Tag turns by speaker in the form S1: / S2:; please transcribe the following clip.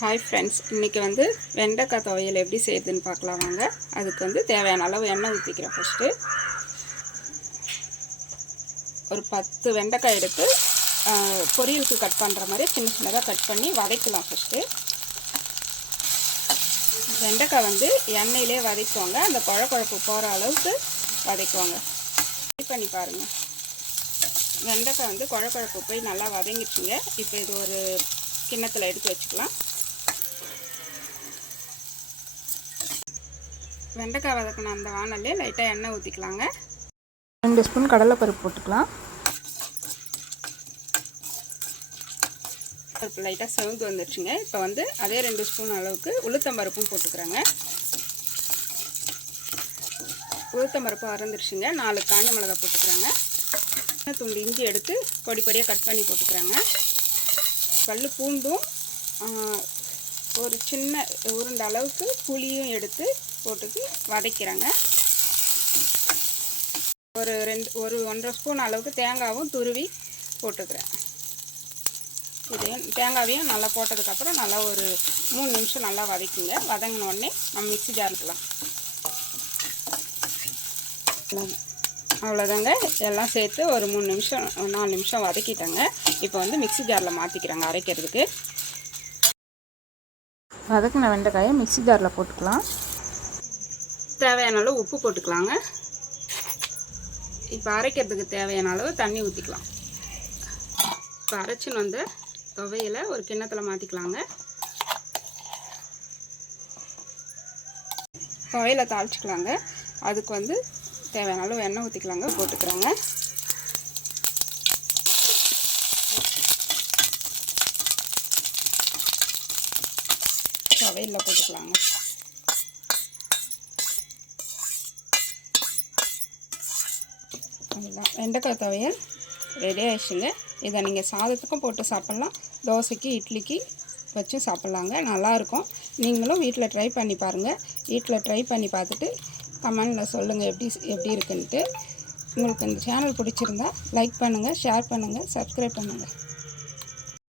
S1: Hi friends இன்றைக்கி வந்து வெண்டைக்காய் துவையல் எப்படி செய்யுதுன்னு பார்க்கலாம் வாங்க. அதுக்கு வந்து தேவையான அளவு எண்ணெய் ஊற்றிக்கிறேன் ஃபஸ்ட்டு ஒரு பத்து வெண்டைக்காய் எடுத்து பொரியலுக்கு கட் பண்ணுற மாதிரி சின்ன சின்னதாக கட் பண்ணி வதக்கலாம் ஃபஸ்ட்டு வெண்டைக்காய் வந்து எண்ணெயிலே வதக்குவாங்க. அந்த குழ குழப்பு போகிற அளவுக்கு வதக்குவாங்க. ட்ரை பண்ணி பாருங்கள் வெண்டைக்காய் வந்து குழ குழப்பு போய் நல்லா வதங்கிடுச்சுங்க. இப்போ இது ஒரு கிண்ணத்தில் எடுத்து வச்சுக்கலாம். வெண்டைக்காய் வதக்கின அந்த வானல்லே லைட்டாக எண்ணெய் ஊற்றிக்கலாங்க
S2: ரெண்டு ஸ்பூன் கடலைப்பருப்பு போட்டுக்கலாம்.
S1: பருப்பு லைட்டாக செவந்து வந்துடுச்சுங்க இப்போ வந்து அதே ரெண்டு ஸ்பூன் அளவுக்கு உளுத்தம்பருப்பும் போட்டுக்கிறேங்க. உளுத்தம்பருப்பு அறந்துருச்சுங்க. நாலு காஞ்ச மிளகா போட்டுக்கிறேங்க. சின்ன துண்டு இஞ்சி எடுத்து பொடி பொடியாக கட் பண்ணி போட்டுக்கிறேங்க. கல் பூண்டும் ஒரு சின்ன உருண்டை அளவுக்கு புளியும் எடுத்து போட்டுக்கு வதக்கிறேங்க. ஒரு ரெண்டு ஒரு ஒன்றரை ஸ்பூன் அளவுக்கு தேங்காவும் துருவி போட்டுக்கிறேன். இதையும் தேங்காவையும் நல்லா போட்டதுக்கப்புறம் நல்லா ஒரு மூணு நிமிஷம் நல்லா வதக்குங்க. வதங்கின உடனே நம்ம மிக்ஸி ஜார்க்கலாம் அவ்வளோதாங்க. எல்லாம் சேர்த்து ஒரு மூணு நிமிஷம் நாலு நிமிஷம் வதக்கிட்டேங்க. இப்போ வந்து மிக்ஸி ஜாரில் மாற்றிக்கிறாங்க அரைக்கிறதுக்கு.
S2: வதக்கின வெண்டைக்காயை மிக்ஸி ஜாரில் போட்டுக்கலாம்.
S1: தேவையான அளவு உப்பு போட்டுக்கலாங்க. இப்போ அரைக்கிறதுக்கு தேவையான அளவு தண்ணி ஊற்றிக்கலாம் இப்போ அரைச்சின்னு வந்த துவையில் ஒரு கிண்ணத்தில் மாற்றிக்கலாங்க துவையில் தாளிச்சிக்கலாங்க. அதுக்கு வந்து தேவையான அளவு எண்ணெய் ஊற்றிக்கலாங்க போட்டுக்கிறாங்க துவையில் போட்டுக்கலாங்க. அவ்வளோதான் வெண்டைக்காய் துவையல் ரெடி ஆயிடுச்சுங்க. இதை நீங்கள் சாதத்துக்கும் போட்டு சாப்பிட்லாம். தோசைக்கு இட்லிக்கு வச்சு சாப்பிட்லாங்க. நல்லாயிருக்கும். நீங்களும் வீட்டில் ட்ரை பண்ணி பாருங்கள் வீட்டில் ட்ரை பண்ணி பார்த்துட்டு கமெண்டில் சொல்லுங்கள் எப்படி எப்படி இருக்குன்ட்டு. உங்களுக்கு இந்த சேனல் பிடிச்சிருந்தா லைக் பண்ணுங்கள் ஷேர் பண்ணுங்கள் சப்ஸ்கிரைப் பண்ணுங்கள்